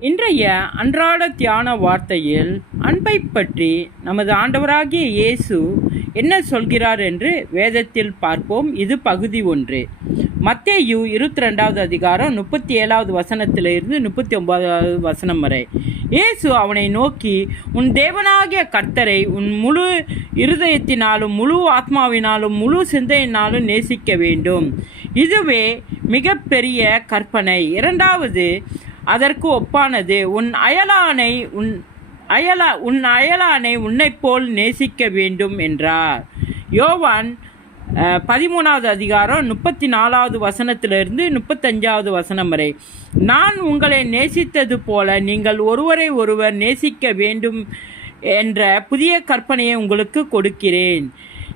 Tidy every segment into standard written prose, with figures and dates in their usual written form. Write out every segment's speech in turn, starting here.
இன்றைய அன்றாட தியான வார்த்தையில் அன்பை பற்றி நமது ஆண்டவராகிய இயேசு என்ன சொல்கிறார் என்று வேதத்தில் பார்ப்போம். இது பகுதி 1. மத்தேயு 22வது அதிகாரம் 37வது வசனத்திலிருந்து 39வது வசனம் வரை. இயேசு அவனை நோக்கி, உன் தேவனாகிய கர்த்தரை உன் முழு இருதயத்தினாலும் முழு ஆத்மாவினாலும் முழு சிந்தையினாலும் நேசிக்க வேண்டும். இதுவே மிக பெரிய கற்பனை. இரண்டாவது அதற்கு ஒப்பானது, உன் அயலானை உன்னைப் போல் நேசிக்க வேண்டும் என்றார். யோவான் 13வது அதிகாரம் 34வது வசனத்திலிருந்து 35வது வசனம் வரை. நான் உங்களை நேசித்தது போல நீங்கள் ஒருவரை ஒருவர் நேசிக்க வேண்டும் என்ற புதிய கற்பனையை உங்களுக்கு கொடுக்கிறேன்.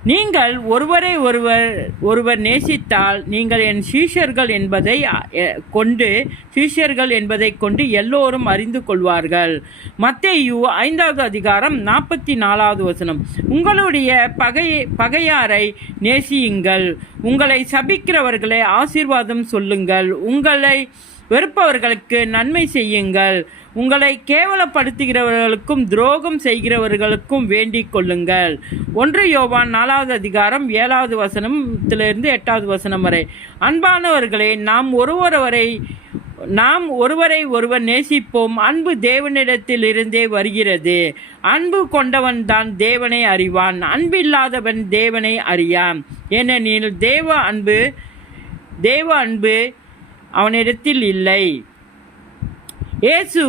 நீங்கள் ஒருவரை ஒருவர் நேசித்தால் நீங்கள் என் சீஷர்கள் என்பதை கொண்டு எல்லோரும் அறிந்து கொள்வார்கள். மத்தேயு 5வது அதிகாரம் 44வது வசனம். உங்களுடைய பகையாரை நேசியுங்கள், உங்களை சபிக்கிறவர்களை ஆசீர்வாதம் சொல்லுங்கள், உங்களை வெறுப்பவர்களுக்கு நன்மை செய்யுங்கள், உங்களை கேவலப்படுத்துகிறவர்களுக்கும் துரோகம் செய்கிறவர்களுக்கும் வேண்டிக் கொள்ளுங்கள். 1 யோவான் 4வது அதிகாரம் 7வது வசனத்திலிருந்து 8வது வசனம் வரை. அன்பானவர்களே, நாம் ஒருவரை ஒருவர் நேசிப்போம். அன்பு தேவனிடத்தில் இருந்தே வருகிறது. அன்பு கொண்டவன் தான் தேவனை அறிவான். அன்பில்லாதவன் தேவனை அறியான். ஏனெனில் தேவ அன்பு அவனிடத்தில் இல்லை. இயேசு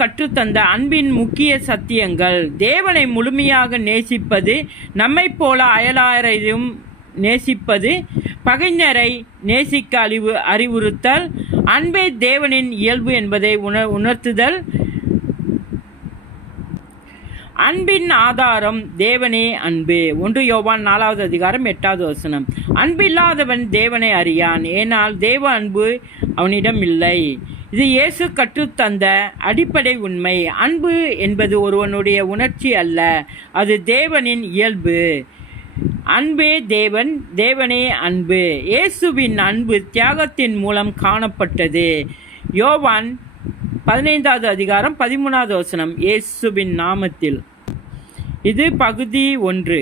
கற்றுத்தந்த அன்பின் முக்கிய சத்தியங்கள். தேவனை முழுமையாக நேசிப்பது, நம்மை போல அயலாரையும் நேசிப்பது, பகைஞரை நேசிக்க அறிவுறுத்தல், அன்பே தேவனின் இயல்பு என்பதை உணர்த்துதல், அன்பின் ஆதாரம் தேவனே அன்பு. 1 யோவான் 4வது அதிகாரம் 8வது வசனம். அன்பில்லாதவன் தேவனை அறியான், ஏனால் தேவ அன்பு அவனிடம் இல்லை. இது இயேசு கற்றுத்தந்த அடிப்படை உண்மை. அன்பு என்பது ஒருவனுடைய உணர்ச்சி அல்ல, அது தேவனின் இயல்பு. அன்பே தேவனே அன்பு. இயேசுவின் அன்பு தியாகத்தின் மூலம் காணப்பட்டது. யோவான் 15வது அதிகாரம் 13வது வசனம். இயேசுவின் நாமத்தில். இது பகுதி 1.